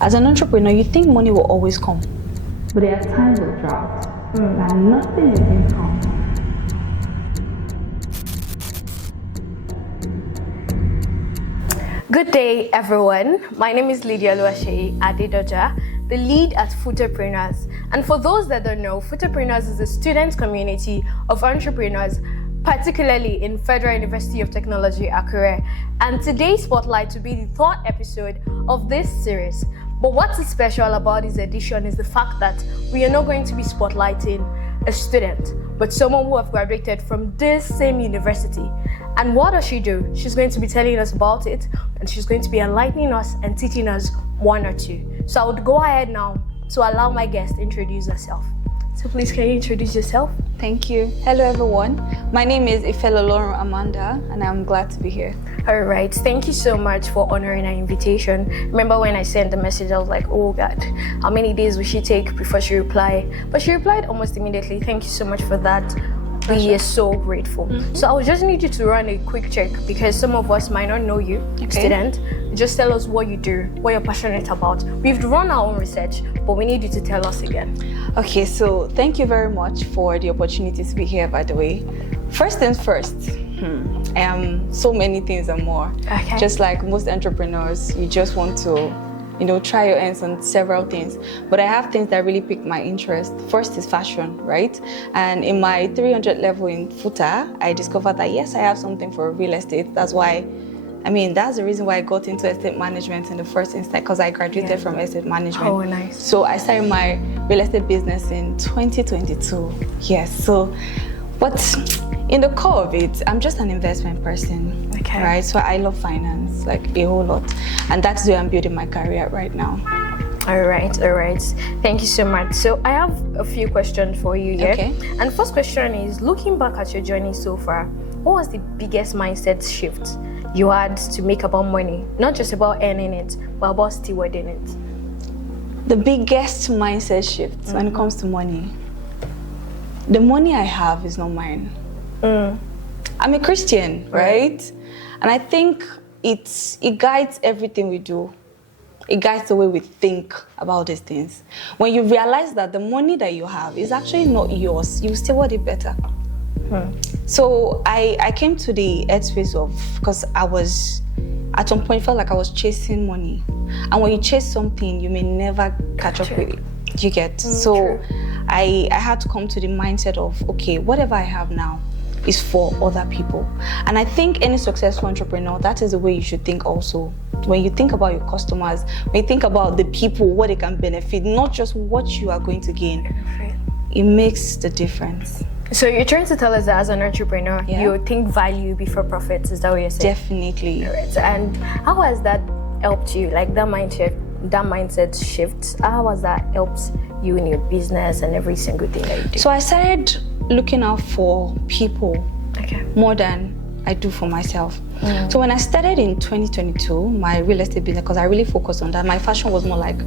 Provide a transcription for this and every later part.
As an entrepreneur, you think money will always come, but there are times of drought and nothing is in come. Good day, everyone. My name is Ifelolorun Amanda, the lead at FUTApreneurs. And for those that don't know, FUTApreneurs is a student community of entrepreneurs, particularly in Federal University of Technology, Akure. And today's Spotlight will be the third episode of this series. But what's special about this edition is the fact that we are not going to be spotlighting a student, but someone who have graduated from this same university. And what does she do? She's going to be telling us about it, and she's going to be enlightening us and teaching us one or two. So I would go ahead now to allow my guest to introduce herself. So please, can you introduce yourself? Thank you. Hello, everyone. My name is Ifelolorun Amanda, and I'm glad to be here. All right. Thank you so much for honoring our invitation. Remember when I sent the message, I was like, oh God, how many days will she take before she reply? But she replied almost immediately. Thank you so much for that. We are so grateful. So I will just need you to run a quick check because some of us might not know you, student. Just tell us what you do, what you're passionate about. We've run our own research, but we need you to tell us again. Okay, so thank you very much for the opportunity to be here, by the way. First things first, I am so many things and more. Okay. Just like most entrepreneurs, you just want to try your hands on several things. But I have things that really pique my interest. First is fashion, right? And in my 300 level in Futa, I discovered that yes, I have something for real estate. That's the reason why I got into estate management in the first instance, because I graduated from estate management. Oh, nice. So I started my real estate business in 2022. Yes, but in the core of it, I'm just an investment person, right? So I love finance, like a whole lot. And that's where I'm building my career right now. All right. Thank you so much. So I have a few questions for you here. Okay. And the first question is, looking back at your journey so far, what was the biggest mindset shift you had to make about money? Not just about earning it, but about stewarding it. The biggest mindset shift when it comes to money. The money I have is not mine. I'm a Christian, right? And I think it guides everything we do. It guides the way we think about these things. When you realize that the money that you have is actually not yours, you steward it better. So I came to the headspace because I was, at some point, felt like I was chasing money. And when you chase something, you may never catch up with it. You get? So I had to come to the mindset of, okay, whatever I have now is for other people. And I think any successful entrepreneur, that is the way you should think also. When you think about your customers, when you think about the people, what they can benefit, not just what you are going to gain, it makes the difference. So you're trying to tell us that as an entrepreneur, you think value before profits, is that what you're saying? Definitely. Right. And how has that helped you, like that mindset shift? How has that helped you in your business and every single thing that you do? So I started looking out for people more than I do for myself. So when I started in 2022, my real estate business, because I really focused on that, my fashion was more like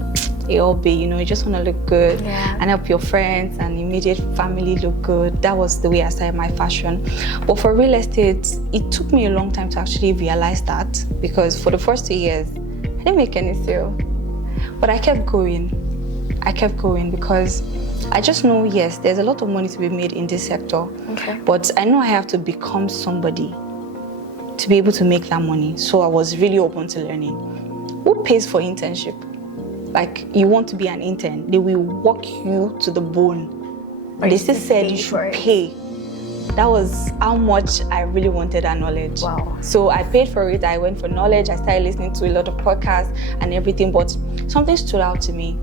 a hobby, you just want to look good and help your friends and immediate family look good. That was the way I started my fashion. But for real estate, it took me a long time to actually realize that, because for the first 2 years, I didn't make any sale. But I kept going because I just know, yes, there's a lot of money to be made in this sector. But I know I have to become somebody to be able to make that money. So I was really open to learning. Who pays for internship? Like, you want to be an intern, they will work you to the bone. But they still said you should pay. That was how much I really wanted that knowledge. Wow. So I paid for it. I went for knowledge. I started listening to a lot of podcasts and everything. But something stood out to me.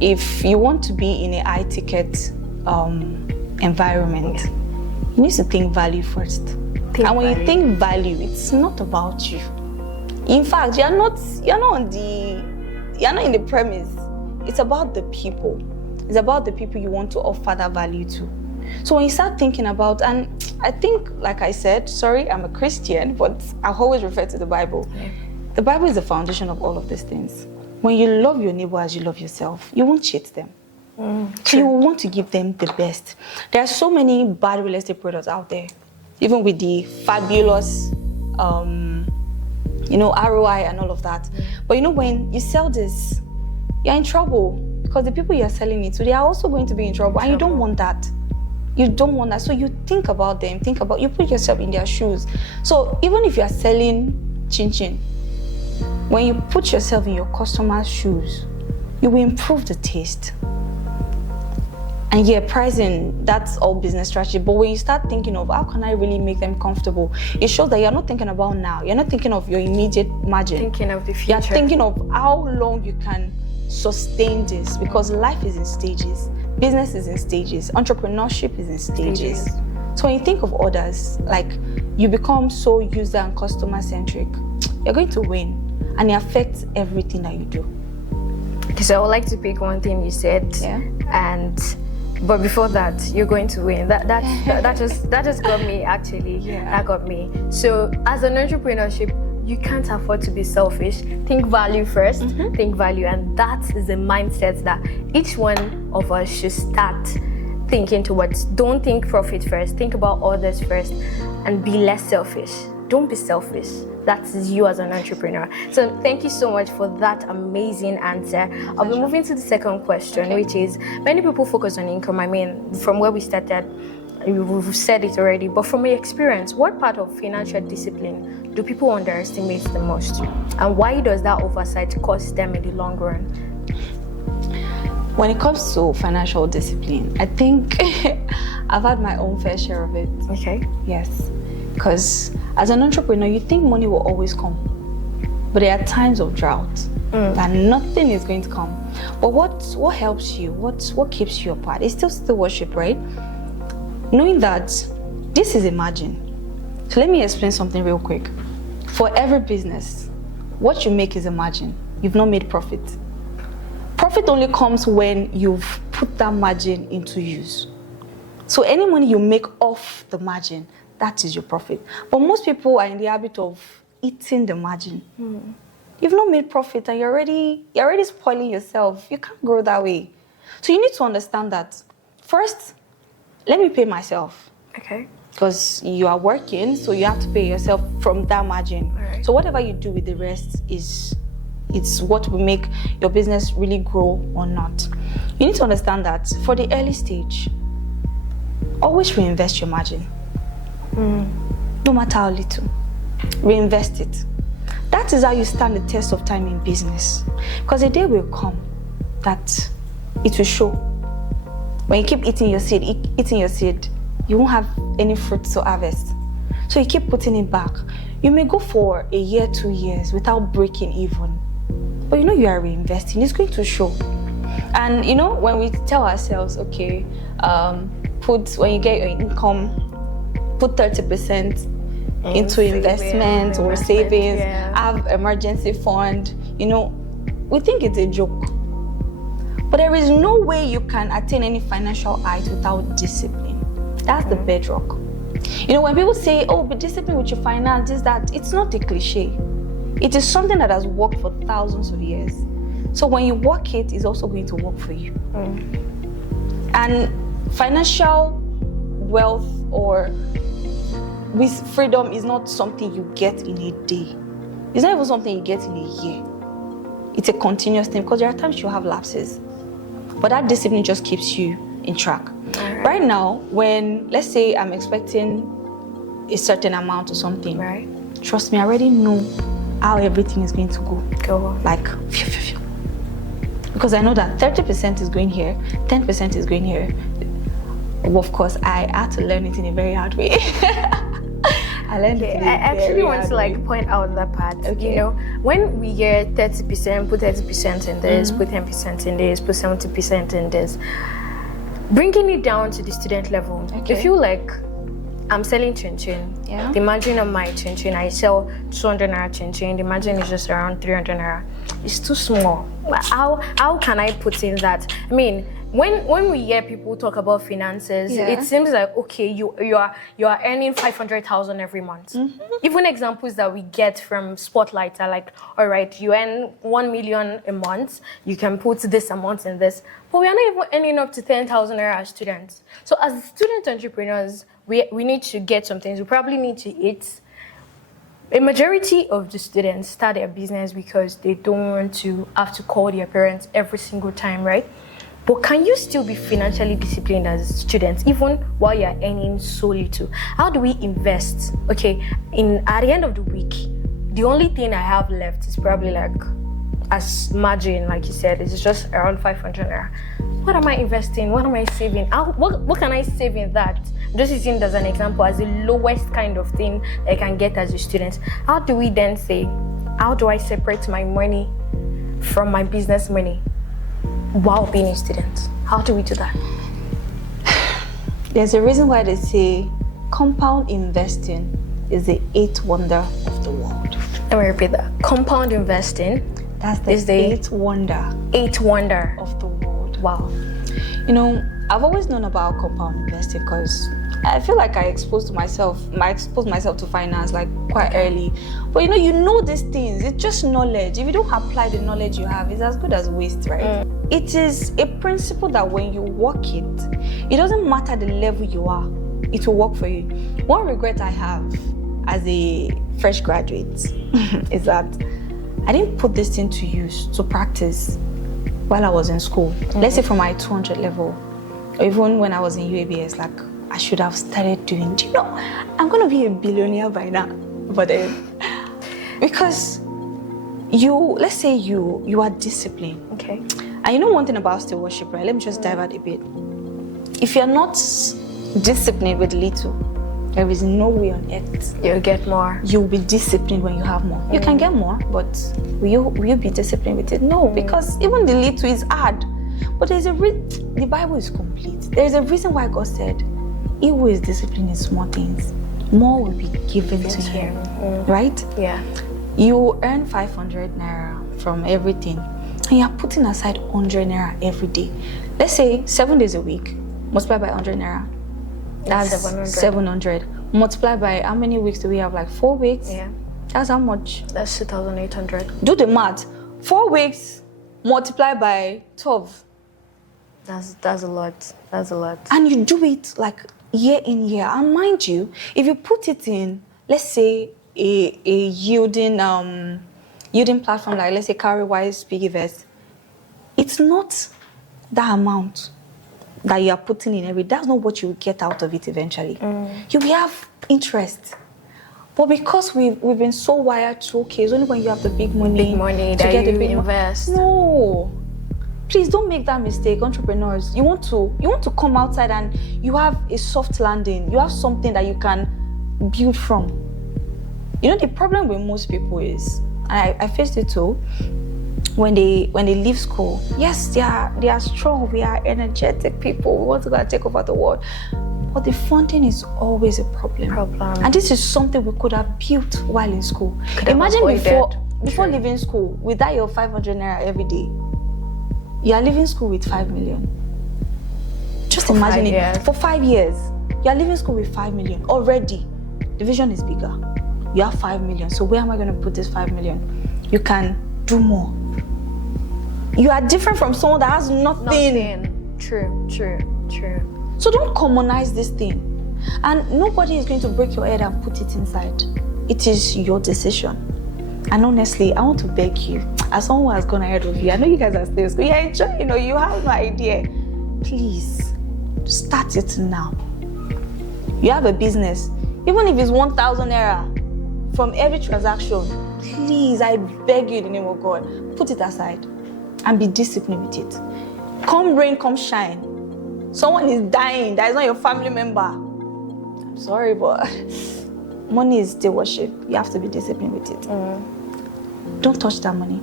If you want to be in a high ticket environment, you need to think value first. When you think value, it's not about you. In fact, you're not in the premise. It's about the people. It's about the people you want to offer that value to. So when you start thinking about, and I think, like I said, sorry, I'm a Christian, but I always refer to the Bible. The Bible is the foundation of all of these things. When you love your neighbor as you love yourself, you won't cheat them. So you will want to give them the best. There are so many bad real estate products out there, even with the fabulous ROI and all of that. But when you sell this you're in trouble because the people you're selling it to, they are also going to be in trouble, and you don't want that. You don't want that. So you think about them, you put yourself in their shoes. So even if you're selling chin-chin, when you put yourself in your customer's shoes, you will improve the taste. And yeah, pricing, that's all business strategy. But when you start thinking of how can I really make them comfortable, it shows that you're not thinking about now. You're not thinking of your immediate margin. Thinking of the future. You're thinking of how long you can sustain this, because life is in stages. Business is in stages. Entrepreneurship is in stages. So when you think of others, like you become so user and customer centric, you're going to win, and it affects everything that you do. So I would like to pick one thing you said, but before that, you're going to win. That just got me actually. Yeah. That got me. So as an entrepreneurship, you can't afford to be selfish. Think value first. Think value, and that is a mindset that each one of us should start thinking towards. Don't think profit first. Think about others first, and be less selfish. Don't be selfish. That's you as an entrepreneur. So thank you so much for that amazing answer. I'll be moving to the second question, which is, many people focus on income. I mean, from where we started, we've said it already, but from your experience, what part of financial discipline do people underestimate the most? And why does that oversight cost them in the long run? When it comes to financial discipline, I think I've had my own fair share of it. Okay. Yes. Because as an entrepreneur, you think money will always come. But there are times of drought and nothing is going to come. But what helps you, what keeps you apart? It's still worship, right? Knowing that this is a margin. So let me explain something real quick. For every business, what you make is a margin. You've not made profit. Profit only comes when you've put that margin into use. So any money you make off the margin, that is your profit. But most people are in the habit of eating the margin. You've not made profit and you're already spoiling yourself. You can't grow that way. So you need to understand that. First, let me pay myself. Okay. Because you are working, so you have to pay yourself from that margin. All right. So whatever you do with the rest it's what will make your business really grow or not. You need to understand that for the early stage, always reinvest your margin. No matter how little, reinvest it. That is how you stand the test of time in business. Because a day will come that it will show. When you keep eating your seed, you won't have any fruit to harvest. So you keep putting it back. You may go for a year, 2 years without breaking even. But you know you are reinvesting, it's going to show. And you know, when we tell ourselves, okay, when you get your income, put 30% into investment or savings, have emergency fund, you know, we think it's a joke. But there is no way you can attain any financial height without discipline. That's the bedrock. You know, when people say, oh, be disciplined with your finance, it's not a cliche. It is something that has worked for thousands of years. So when you work it, it's also going to work for you. And financial wealth or with freedom is not something you get in a day. It's not even something you get in a year. It's a continuous thing, because there are times you have lapses. But that discipline just keeps you in track. Right now, when, let's say I'm expecting a certain amount or something, trust me, I already know how everything is going to go. Like, because I know that 30% is going here, 10% is going here. Well, of course, I had to learn it in a very hard way. I actually want to point out that part. Okay. You know, when we hear 30%, put 30% in this, put 10% in this, put 70% in this, bringing it down to the student level. If you like, I'm selling chin-chin. The margin on my chin-chin, I sell 200 naira chin-chin. The margin is just around 300 naira. It's too small. How can I put in that? I mean, when we hear people talk about finances, it seems like, okay, you are earning 500,000 every month. Even examples that we get from Spotlight are like, all right, you earn 1 million a month, you can put this amount in this, but we are not even earning up to 10,000 naira as students. So as student entrepreneurs, we need to get some things. We probably need to eat. A majority of the students start their business because they don't want to have to call their parents every single time, right? But can you still be financially disciplined as a student, even while you're earning so little? How do we invest? Okay, at the end of the week, the only thing I have left is probably like, as margin, like you said, it's just around 500 naira. What am I investing? What am I saving? What can I save in that? Just using it as an example, as the lowest kind of thing I can get as a student. How do we then say, how do I separate my money from my business money while being a student? How do we do that? There's a reason why they say compound investing is the eighth wonder of the world. Let me repeat that. Compound investing is the eighth wonder. Eighth wonder of the world. Wow. You know, I've always known about compound investing because I feel like I exposed myself to finance like quite early. But you know these things, it's just knowledge. If you don't apply the knowledge you have, it's as good as waste, right? It is a principle that when you work it doesn't matter the level you are, it will work for you. One regret I have as a fresh graduate is that I didn't put this thing to use, to practice while I was in school. Let's say from my 200 level, or even when I was in UABS, like I should have started doing, I'm gonna be a billionaire by now. But then, because let's say you are disciplined. Okay. And you know one thing about still worship, right? Let me just dive out a bit. If you're not disciplined with little, there is no way on earth you'll get more. You'll be disciplined when you have more. You can get more, but will you be disciplined with it? No, because even the little is hard. But there's the Bible is complete. There's a reason why God said, he who is disciplined in small things, more will be given to him. Right? Yeah. You earn 500 naira from everything, and you're putting aside 100 naira every day. Let's say 7 days a week, multiply by 100 naira. That's 700. Multiply by how many weeks do we have? Like 4 weeks? Yeah. That's how much? That's 2,800. Do the math. 4 weeks multiply by 12. That's a lot. That's a lot. And you do it like year in, year. And mind you, if you put it in, let's say a yielding platform like, let's say Carrywise, Piggyvest, it's not that amount that you are putting in every day. That's not what you will get out of it eventually. You will have interest. But because we've been so wired to, okay, it's only when you have the big money to get you the big invest. No. Please don't make that mistake, entrepreneurs. You want to come outside and you have a soft landing. You have something that you can build from. You know, the problem with most people is, and I faced it too, when they leave school, yes, they are strong, we are energetic people, we want to go and take over the world. But the funding is always a problem. And this is something we could have built while in school. Imagine before leaving school, with that your 500 naira every day, you are leaving school with 5 million. Just imagine it. For 5 years, you are leaving school with 5 million. Already, the vision is bigger. You have 5 million. So where am I going to put this 5 million? You can do more. You are different from someone that has nothing. True. So don't commonize this thing. And nobody is going to break your head and put it inside. It is your decision. And honestly, I want to beg you, as someone who has gone ahead of you, I know you guys are still in school, you're enjoying, you have no idea. Please, start it now. You have a business, even if it's 1,000 naira from every transaction, please, I beg you in the name of God, put it aside and be disciplined with it. Come rain, come shine. Someone is dying, that is not your family member. I'm sorry, but money is still worship. You have to be disciplined with it. Don't touch that money.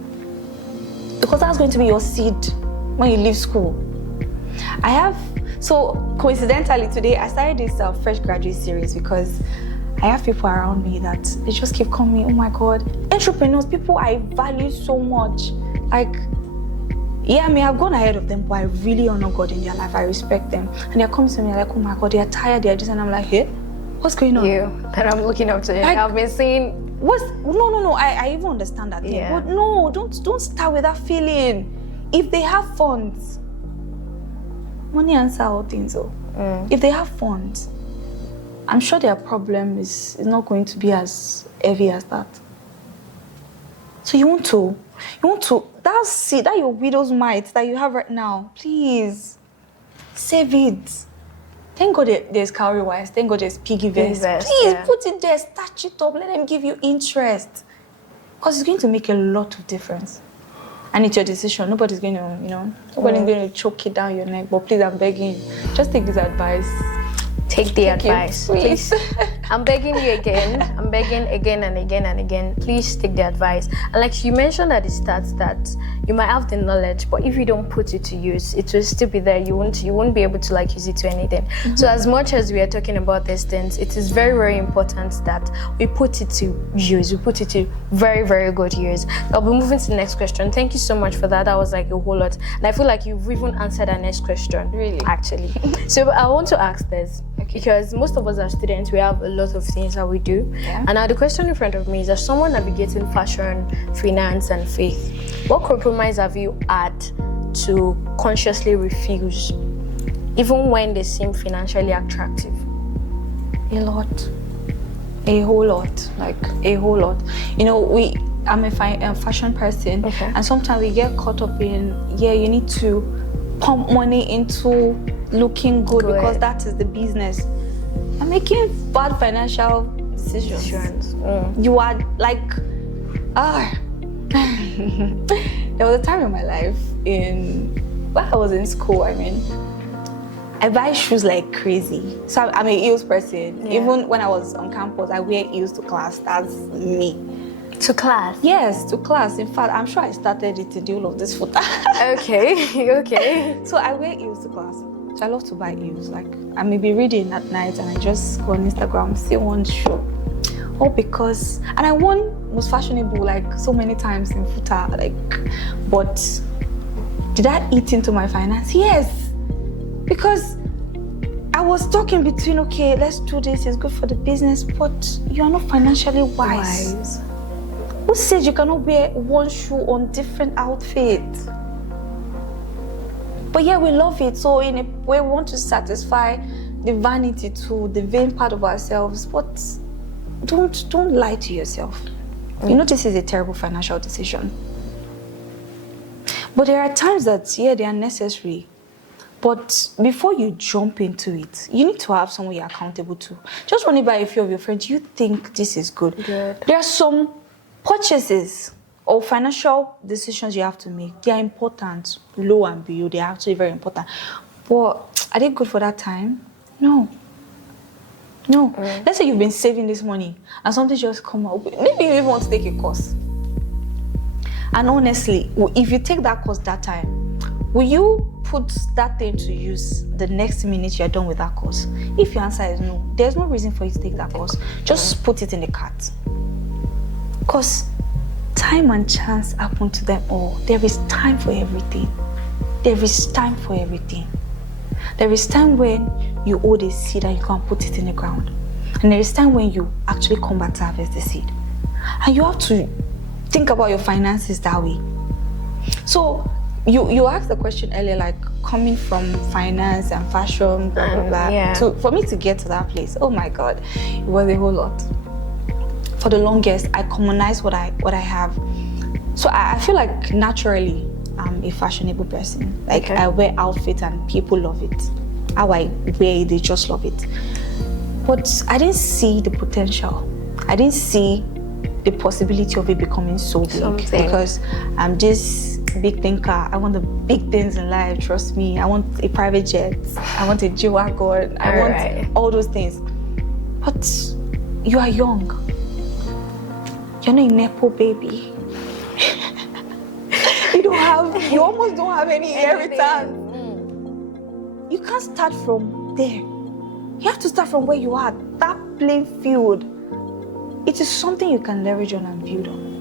Because that's going to be your seed when you leave school. So coincidentally today, I started this fresh graduate series because I have people around me that they just keep calling me, oh my God, entrepreneurs, people I value so much. Like, yeah, I may have gone ahead of them, but I really honor God in their life. I respect them. And they're coming to me like, oh my God, they're tired, they're this. And I'm like, hey, what's going on? And I'm looking up to you. I've been saying, no, I even understand that thing. Yeah. But no, don't start with that feeling. If they have funds, money answer all things though. If they have funds, I'm sure their problem is not going to be as heavy as that. So you want to, that your widow's mite that you have right now, please, save it. Thank God there's cowrie wise. Thank God there's piggy vest. Please put it there, start it up, let them give you interest. Because it's going to make a lot of difference. And it's your decision. Nobody's going to, nobody's going to choke it down your neck. But please, I'm begging you, just take this advice. Take the advice, please. I'm begging you again. I'm begging again and again and again. Please take the advice. And like you mentioned at the start, that you might have the knowledge, but if you don't put it to use, it will still be there. You won't be able to like use it to anything. Mm-hmm. So as much as we are talking about these things, it is very, very important that we put it to use. We put it to very, very good use. I'll be moving to the next question. Thank you so much for that. That was like a whole lot. And I feel like you've even answered our next question. Really? Actually. So I want to ask this. Because most of us are students, we have a lot of things that we do. Yeah. And now the question in front of me is, as someone navigating fashion, finance, and faith, what compromise have you had to consciously refuse, even when they seem financially attractive? A lot. A whole lot. Like, a whole lot. I'm a fashion person, okay. And sometimes we get caught up in, you need to pump money into looking good because that is the business. I'm making bad financial decisions. You are like, there was a time in my life when I was in school, I buy shoes like crazy. So I'm a heels person. Yeah. Even when I was on campus, I wear heels to class. That's me. To class? Yes, to class. In fact, I'm sure I started it in the whole of this Futa. Okay. So I wear heels to class. So I love to buy heels. Like, I may be reading at night and I just go on Instagram, see one shoe. All because, and I won most fashionable like so many times in Futa. But did that eat into my finance? Yes. Because I was talking between, okay, let's do this, it's good for the business, but you are not financially wise. Who said you cannot wear one shoe on different outfits? But yeah, we love it. So in a way, we want to satisfy the vanity to the vain part of ourselves. But don't lie to yourself. This is a terrible financial decision. But there are times that, they are necessary. But before you jump into it, you need to have someone you're accountable to. Just run it by a few of your friends. You think this is good. There are some purchases or financial decisions you have to make. They are important, low and below. They are actually very important. But are they good for that time? No. Let's say you've been saving this money and something just come out. Maybe you even want to take a course. And honestly, if you take that course that time, will you put that thing to use the next minute you're done with that course? If your answer is no, there's no reason for you to take that course. Just put it in the cart. Because time and chance happen to them all. There is time for everything. There is time for everything. There is time when you owe the seed and you can't put it in the ground. And there is time when you actually come back to harvest the seed. And you have to think about your finances that way. So you asked the question earlier, like coming from finance and fashion, blah, blah, blah. Yeah. So for me to get to that place, oh my God, it was a whole lot. For the longest, I commonized what I have. So I feel like naturally, I'm a fashionable person. Like I wear outfits and people love it. How I wear it, they just love it. But I didn't see the potential. I didn't see the possibility of it becoming so big. Because I'm this big thinker. I want the big things in life, trust me. I want a private jet. I want a G-Wagon. I want all those things. But you are young. You're not a Nepo baby. You almost don't have any inheritance. You can't start from there. You have to start from where you are, that playing field. It is something you can leverage on and build on.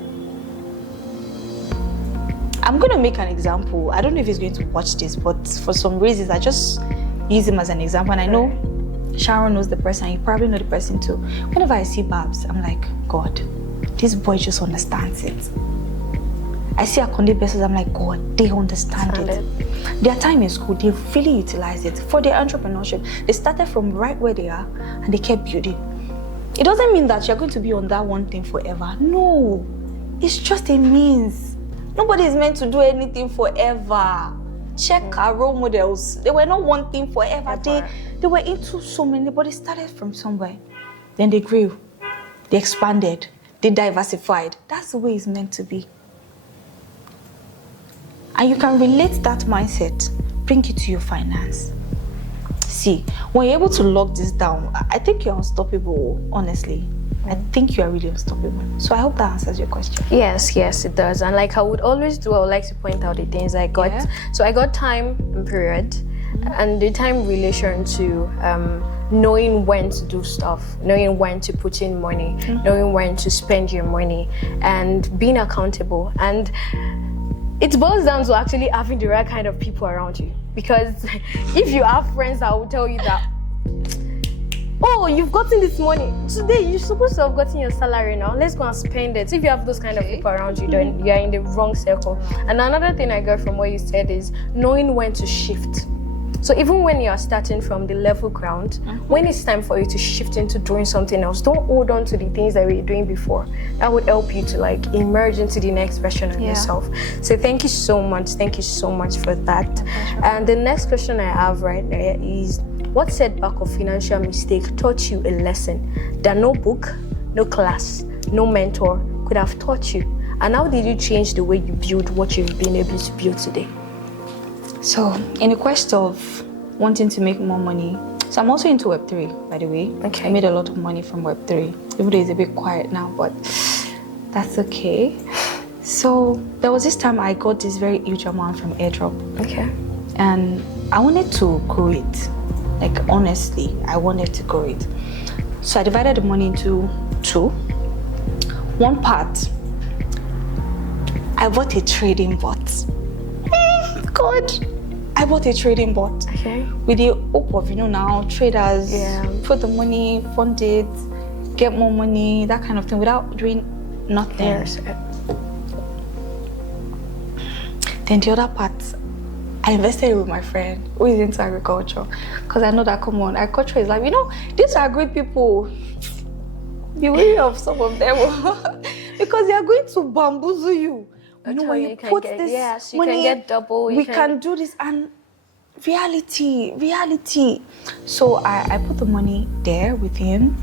I'm going to make an example. I don't know if he's going to watch this, but for some reasons, I just use him as an example. And I know Sharon knows the person, and you probably know the person too. Whenever I see Babs, I'm like, God, this boy just understands it. I see Akonde Bessos, I'm like, God, they understand it. Their time in school, they really utilize it for their entrepreneurship. They started from right where they are and they kept building. It doesn't mean that you're going to be on that one thing forever. No, it's just a means. Nobody is meant to do anything forever. Check our role models. They were not one thing forever. They were into so many, but they started from somewhere. Then they grew, they expanded, they diversified. That's the way it's meant to be. And you can relate that mindset, bring it to your finance. See, when you're able to lock this down, I think you're unstoppable, honestly. I think you are really unstoppable. So I hope that answers your question. Yes, it does. And like I would always do, I would like to point out the things I got. Yeah. So I got time and period, and the time relation to knowing when to do stuff, knowing when to put in money, knowing when to spend your money, and being accountable. And it boils down to actually having the right kind of people around you. Because if you have friends that will tell you that, oh, you've gotten this money today, you're supposed to have gotten your salary now, let's go and spend it. If you have those kind of people around you, then you're in the wrong circle. And another thing I got from what you said is knowing when to shift. So even when you're starting from the level ground, when it's time for you to shift into doing something else, don't hold on to the things that you were doing before. That would help you to like emerge into the next version of yourself. So thank you so much for that. And the next question I have right there is, what setback or financial mistake taught you a lesson that no book, no class, no mentor could have taught you? And how did you change the way you build what you've been able to build today? So, in the quest of wanting to make more money, so I'm also into Web3, by the way. Okay. I made a lot of money from Web3. Even though it's a bit quiet now, but that's okay. So, there was this time I got this very huge amount from airdrop. Okay. And I wanted to grow it. Like, honestly, I wanted to grow it. So, I divided the money into two. One part, I bought a trading bot. God, I bought a trading bot. Okay. With the hope of, now traders put the money, fund it, get more money, that kind of thing, without doing nothing. Yes. Then the other part, I invested with my friend who is into agriculture, because I know that, come on, agriculture is like, these are great people. Be wary of some of them because they are going to bamboozle you. When you put this money, can get double. We can do this, and reality. So I put the money there with him.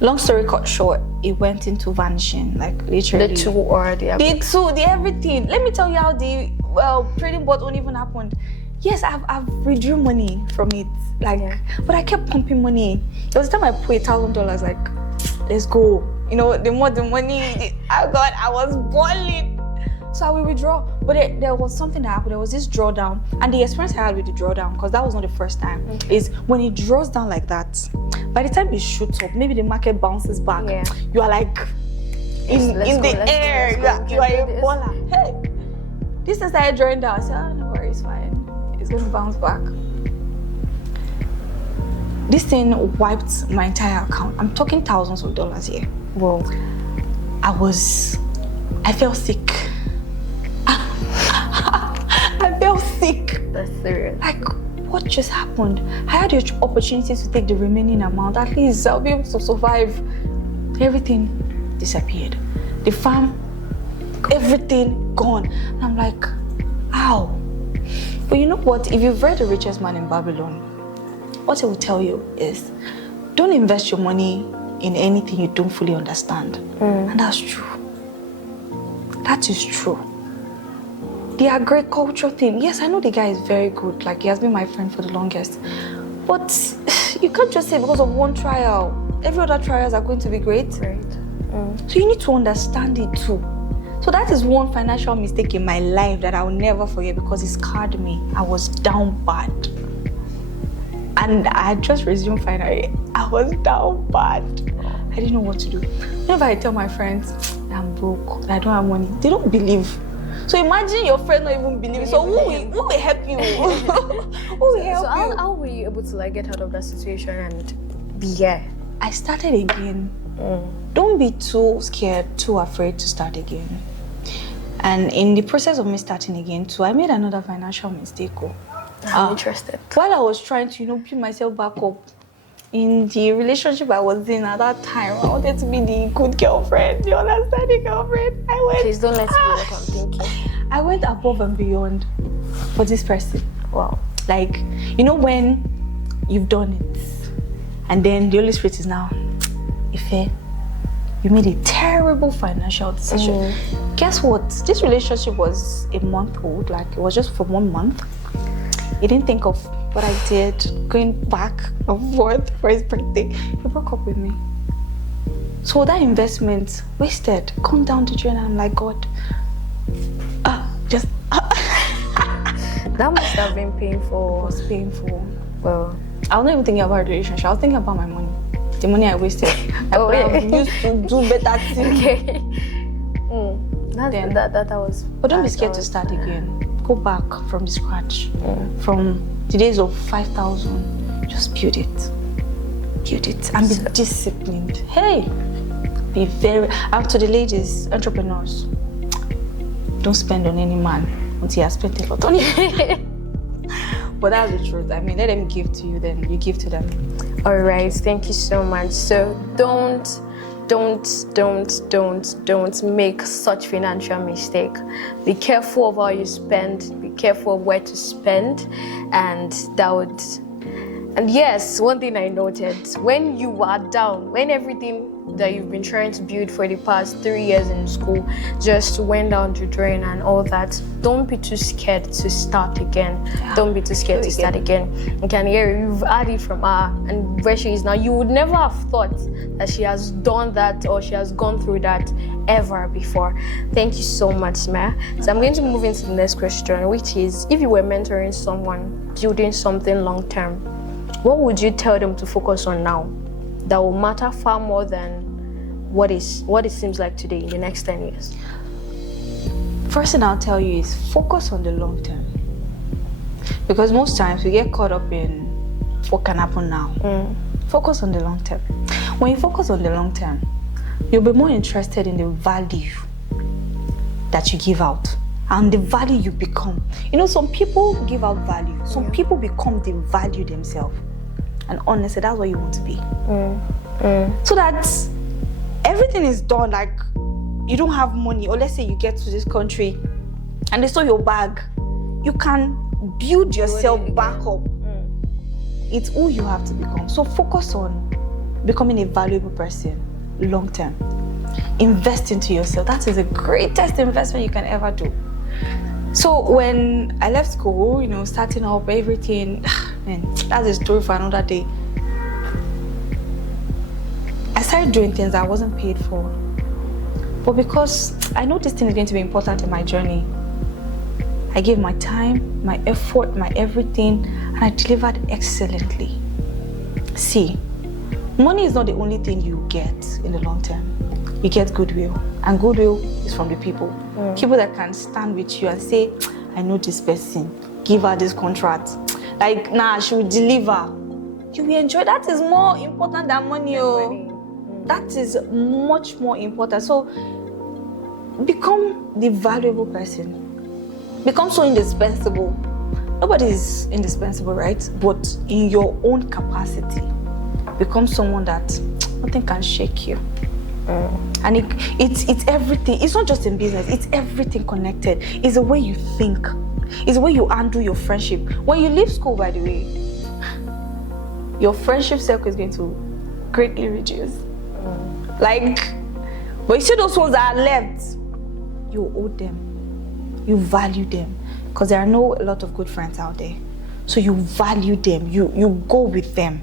Long story cut short, it went into vanishing, like literally. The everything. Let me tell you how the trading bot won't even happened. Yes, I've withdrew money from it, but I kept pumping money. There was a time I put $1,000, like, let's go. The more the money, oh God, I was balling. So I will withdraw. But there was something that happened. There was this drawdown. And the experience I had with the drawdown, because that was not the first time, is when it draws down like that, by the time it shoots up, maybe the market bounces back, you are like in the air. You are a baller. Hey, this thing started drawing down. I said, no worries, fine. It's going to bounce back. This thing wiped my entire account. I'm talking thousands of dollars here. Whoa. I felt sick. I felt sick. That's serious. Like, what just happened? I had the opportunity to take the remaining amount. At least I'll be able to survive. Everything disappeared. The farm, everything gone. And I'm like, ow. But you know what? If you've read The Richest Man in Babylon, what I will tell you is, don't invest your money in anything you don't fully understand. And that's true. That is true. The agriculture thing, yes, I know the guy is very good. Like, he has been my friend for the longest. But you can't just say because of one trial. Every other trials are going to be great. So you need to understand it too. So that is one financial mistake in my life that I will never forget, because it scarred me. I was down bad. And I had just resumed finally. I was down bad. I didn't know what to do. Whenever I tell my friends I'm broke, that I don't have money, they don't believe. So imagine your friend not even believing. So who will help you? Who will help you? How were you able to get out of that situation and be here? I started again. Don't be too scared, too afraid to start again. And in the process of me starting again too, I made another financial mistake. I'm interested. While I was trying to, build myself back up, in the relationship I was in at that time, I wanted to be the good girlfriend, the understanding girlfriend. Please don't let me know what I'm thinking. I went above and beyond for this person. Wow. Like, you know when you've done it, and then the Holy Spirit is now, Ife, you made a terrible financial decision. Guess what? This relationship was a month old, like it was just for 1 month. He didn't think of what I did, going back and forth for his birthday. He broke up with me. So that investment wasted. Come down the drain, and I'm like, God, That must have been painful. It was painful. Well, I was not even thinking about the relationship. I was thinking about my money. The money I wasted. I used to do better things. Okay. That was. But don't be scared to start again. Go back from the scratch. From the days of 5,000. Just build it. Build it. And be disciplined. Hey! Be very... And to the ladies, entrepreneurs, don't spend on any man until you have spent a lot on it. But that's the truth. I mean, let them give to you, then you give to them. All right, thank you so much. So don't make such financial mistake. Be careful of how you spend. Be careful of where to spend, and that would. And yes, one thing I noted, when you are down, when everything that you've been trying to build for the past 3 years in school just went down the drain and all that, don't be too scared to start again. Don't be too scared to start again. You can hear it, you've had it from her, and where she is now, you would never have thought that she has done that or she has gone through that ever before. Thank you so much, Ma. So I'm going to move into the next question, which is, if you were mentoring someone building something long term, what would you tell them to focus on now that will matter far more than what it seems like today in the next 10 years? First thing I'll tell you is focus on the long term. Because most times we get caught up in what can happen now. Focus on the long term. When you focus on the long term, you'll be more interested in the value that you give out and the value you become. You know, some people give out value. Some people become the value themselves. And honestly, that's what you want to be. So that everything is done, like you don't have money, or let's say you get to this country and they stole your bag, you can build yourself back up. It's who you have to become. So focus on becoming a valuable person long term. Invest into yourself. That is the greatest investment you can ever do. So when I left school, you know, starting up everything, man, that's a story for another day. I started doing things I wasn't paid for. But because I know this thing is going to be important in my journey, I gave my time, my effort, my everything, and I delivered excellently. See, money is not the only thing you get in the long term. You get goodwill, and goodwill is from the people. People that can stand with you and say, I know this person, give her this contract. Like, nah, she will deliver. You will enjoy. That is more important than money. That is much more important. So become the valuable person. Become so indispensable. Nobody is indispensable, right? But in your own capacity, become someone that nothing can shake you. And it's everything. It's not just in business. It's everything connected. It's the way you think. It's the way you handle your friendship. When you leave school, by the way, your friendship circle is going to greatly reduce. But you see those ones that are left, you owe them. You value them. Because there are a lot of good friends out there. So you value them. You go with them.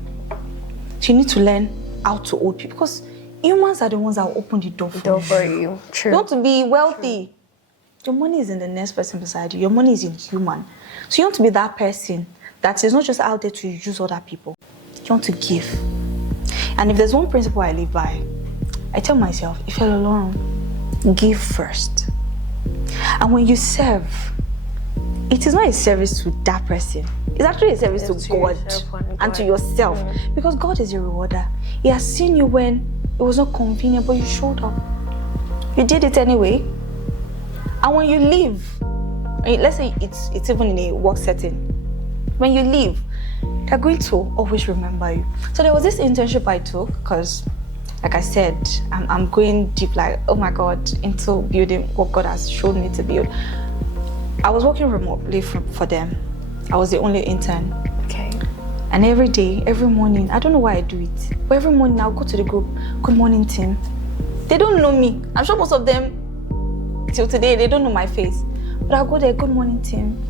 So you need to learn how to hold people. Because humans are the ones that will open the door for you. True. You want to be wealthy. True. Your money is in the next person beside you. Your money is in human. So you want to be that person that is not just out there to use other people. You want to give. And if there's one principle I live by, I tell myself, Ifelolorun, give first. And when you serve, it is not a service to that person. It's actually a service to God and to yourself. Because God is your rewarder. He has seen you when it was not convenient, but you showed up. You did it anyway. And when you leave, let's say it's even in a work setting, when you leave, they're going to always remember you. So there was this internship I took because, like I said, I'm going deep, like, oh my God, into building what God has shown me to build. I was working remotely for them. I was the only intern. Okay. And every day, every morning, I don't know why I do it, but every morning I'll go to the group, good morning team. They don't know me. I'm sure most of them, till today, they don't know my face. But I'll go there, good morning team.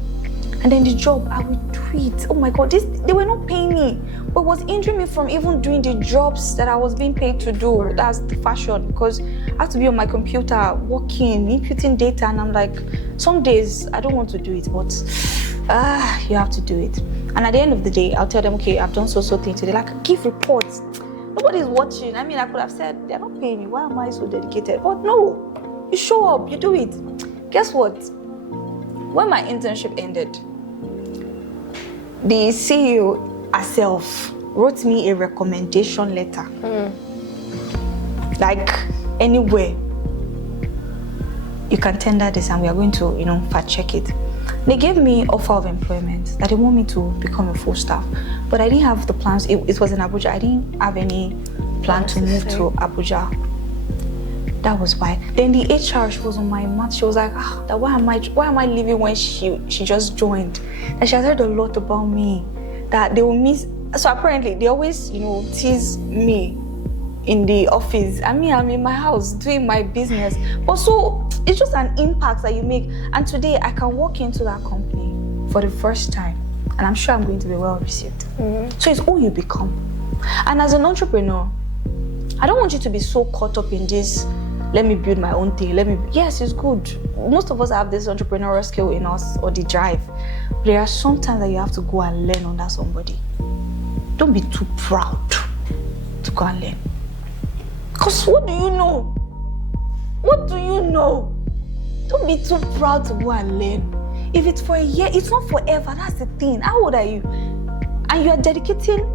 And then the job, I will do it. Oh my God, they were not paying me. But it was hindering me from even doing the jobs that I was being paid to do. That's the fashion, because I have to be on my computer, working, inputting data. And I'm like, some days I don't want to do it, but you have to do it. And at the end of the day, I'll tell them, okay, I've done so thing today. Like, give reports. Nobody's watching. I mean, I could have said, they're not paying me. Why am I so dedicated? But no, you show up, you do it. Guess what? When my internship ended, the CEO herself wrote me a recommendation letter. Like, anywhere, you can tender this and we are going to, fact check it. They gave me offer of employment that they want me to become a full staff. But I didn't have the plans. It was in Abuja. I didn't have any plan to move to Abuja. That was why. Then the HR, she was on my mat. She was like, why am I leaving when she just joined? And she has heard a lot about me. That they will miss. So apparently they always, tease me in the office. I mean, I'm in my house doing my business. But so it's just an impact that you make. And today I can walk into that company for the first time. And I'm sure I'm going to be well received. So it's who you become. And as an entrepreneur, I don't want you to be so caught up in this, let me build my own thing. Yes, it's good. Most of us have this entrepreneurial skill in us or the drive. But there are some times that you have to go and learn under somebody. Don't be too proud to go and learn. Because what do you know? What do you know? Don't be too proud to go and learn. If it's for a year, it's not forever. That's the thing. How old are you? And you are dedicating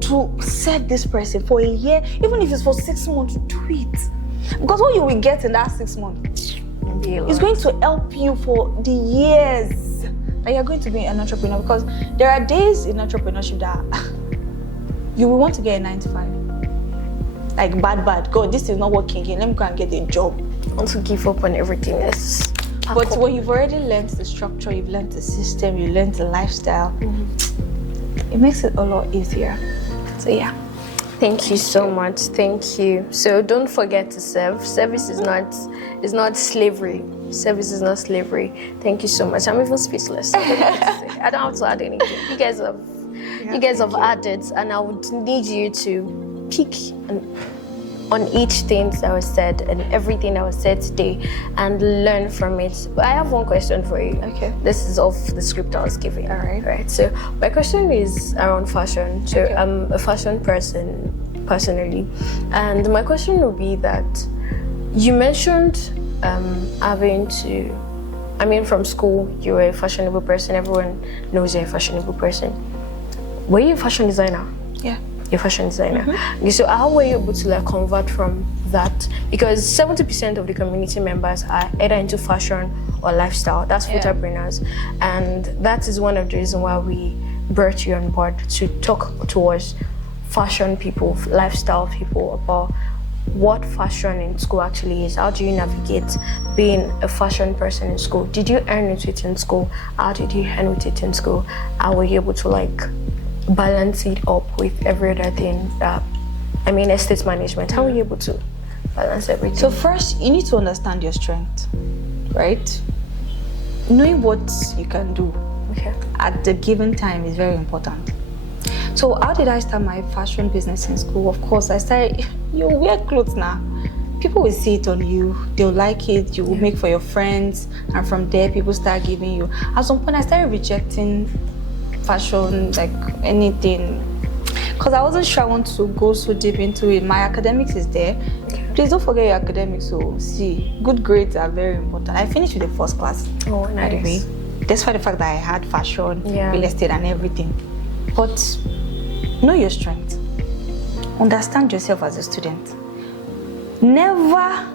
to serve this person for a year, even if it's for 6 months, do it. Because what you will get in that 6 months is going to help you for the years that you're going to be an entrepreneur. Because there are days in entrepreneurship that you will want to get a 9 to 5. Like bad. God, this is not working again. Let me go and get a job. I want to give up on everything else. But when you've already learned the structure, you've learned the system, you learned the lifestyle, it makes it a lot easier. So yeah. Thank you so much. Thank you. So don't forget to serve. Service is not slavery. Service is not slavery. Thank you so much. I'm even speechless. I don't have to add anything. You guys have added, and I would need you to pick on each thing that was said and everything that was said today and learn from it. But I have one question for you. Okay. This is off the script I was giving. All right. So my question is around fashion. So okay. I'm a fashion person personally, and my question would be that you mentioned from school you were a fashionable person. Everyone knows you're a fashionable person. Were you a fashion designer? Yeah. Your fashion designer. Okay, so how were you able to convert from that? Because 70% of the community members are either into fashion or lifestyle. That's FUTApreneurs, and that is one of the reasons why we brought you on board to talk towards fashion people, lifestyle people about what fashion in school actually is. How do you navigate being a fashion person in school? Did you earn with it in school? How did you earn with it in school? How were you able to balance it up with every other thing estate management? How are you able to balance everything? So first, you need to understand your strength, right? Knowing what you can do at the given time is very important. So how did I start my fashion business in school? Of course, I started, you wear clothes now. People will see it on you, they'll like it, you will make for your friends, and from there, people start giving you. At some point, I started rejecting fashion, anything, because I wasn't sure I want to go so deep into it. My academics is there. Please don't forget your academics. So see, good grades are very important. I finished with the first class. Oh, nice. By the way, despite the fact that I had fashion, real estate, and everything. But know your strength. Understand yourself as a student. Never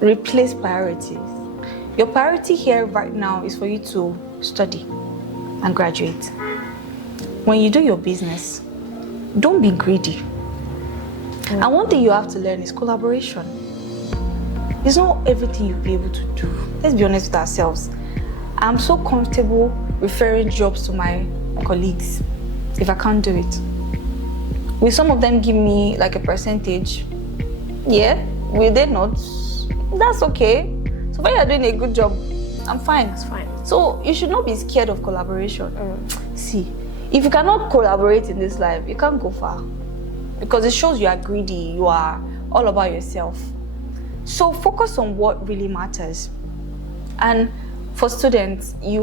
replace priorities. Your priority here right now is for you to study and graduate. when you do your business, don't be greedy. And one thing you have to learn is collaboration. It's not everything you'll be able to do. Let's be honest with ourselves. I'm so comfortable referring jobs to my colleagues if I can't do it. Will some of them give me like a percentage? Yeah. Will they not? That's okay. So when you're doing a good job, I'm fine. It's fine. So you should not be scared of collaboration. See, if you cannot collaborate in this life, you can't go far. Because it shows you are greedy, you are all about yourself. So focus on what really matters. And for students, I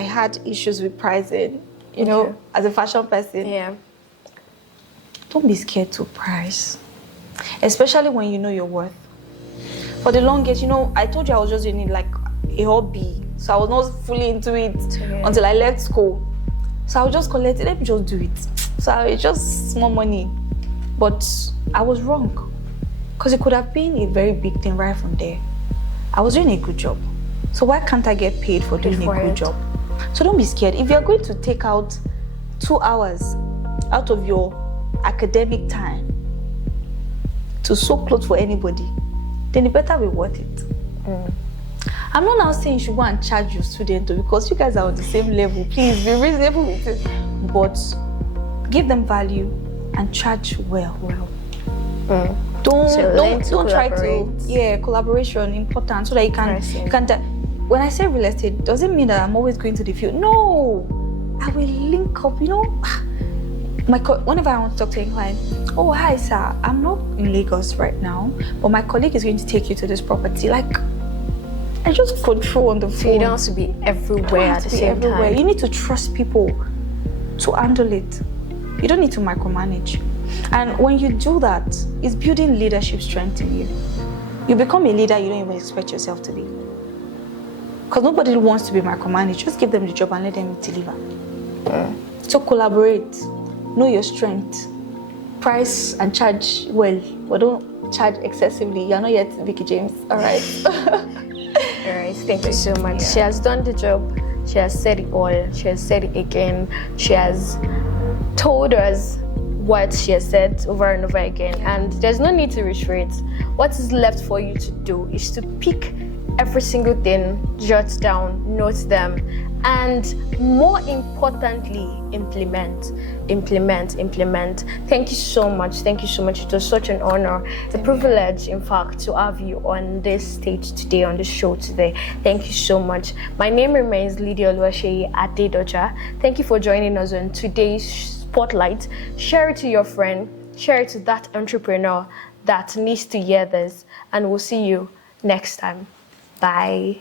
had issues with pricing, you know, as a fashion person. Yeah. Don't be scared to price, especially when you know your worth. For the longest, you know, I told you I was just doing it like a hobby, so I was not fully into it until I left school. So I would just collect it, let me just do it. So it's just small money, but I was wrong, because it could have been a very big thing right from there. I was doing a good job, so why can't I get paid for doing a good job? So don't be scared. If you're going to take out 2 hours out of your academic time to sew clothes for anybody, then it better be worth it. I'm not now saying you should go and charge your student, because you guys are on the same level. Please be reasonable with it, but give them value and charge well. Don't try to collaboration important, so that you can. When I say real estate, doesn't mean that I'm always going to the field. No, I will link up. You know, whenever I want to talk to a client, oh hi sir, I'm not in Lagos right now, but my colleague is going to take you to this property. Like, I just control on the phone. So you don't have to be everywhere at the same time. You need to trust people to handle it. You don't need to micromanage. And when you do that, it's building leadership strength in you. You become a leader you don't even expect yourself to be. Because nobody wants to be micromanaged. Just give them the job and let them deliver. So collaborate. Know your strength. Price and charge well, but don't charge excessively. You're not yet Vicky James. All right. All right. Thank you so much. She has done the job. She has said it all. She has said it again. She has told us what she has said over and over again, and there's no need to reiterate. What is left for you to do is to pick every single thing, jot down, note them, and more importantly, implement. Thank you so much. It was such an honor, a privilege, in fact, to have you on this stage today, on the show today. Thank you so much. My name remains Ifelolorun Amanda. Thank you for joining us on today's Spotlight. Share it to your friend, share it to that entrepreneur that needs to hear this, and we'll see you next time. Bye.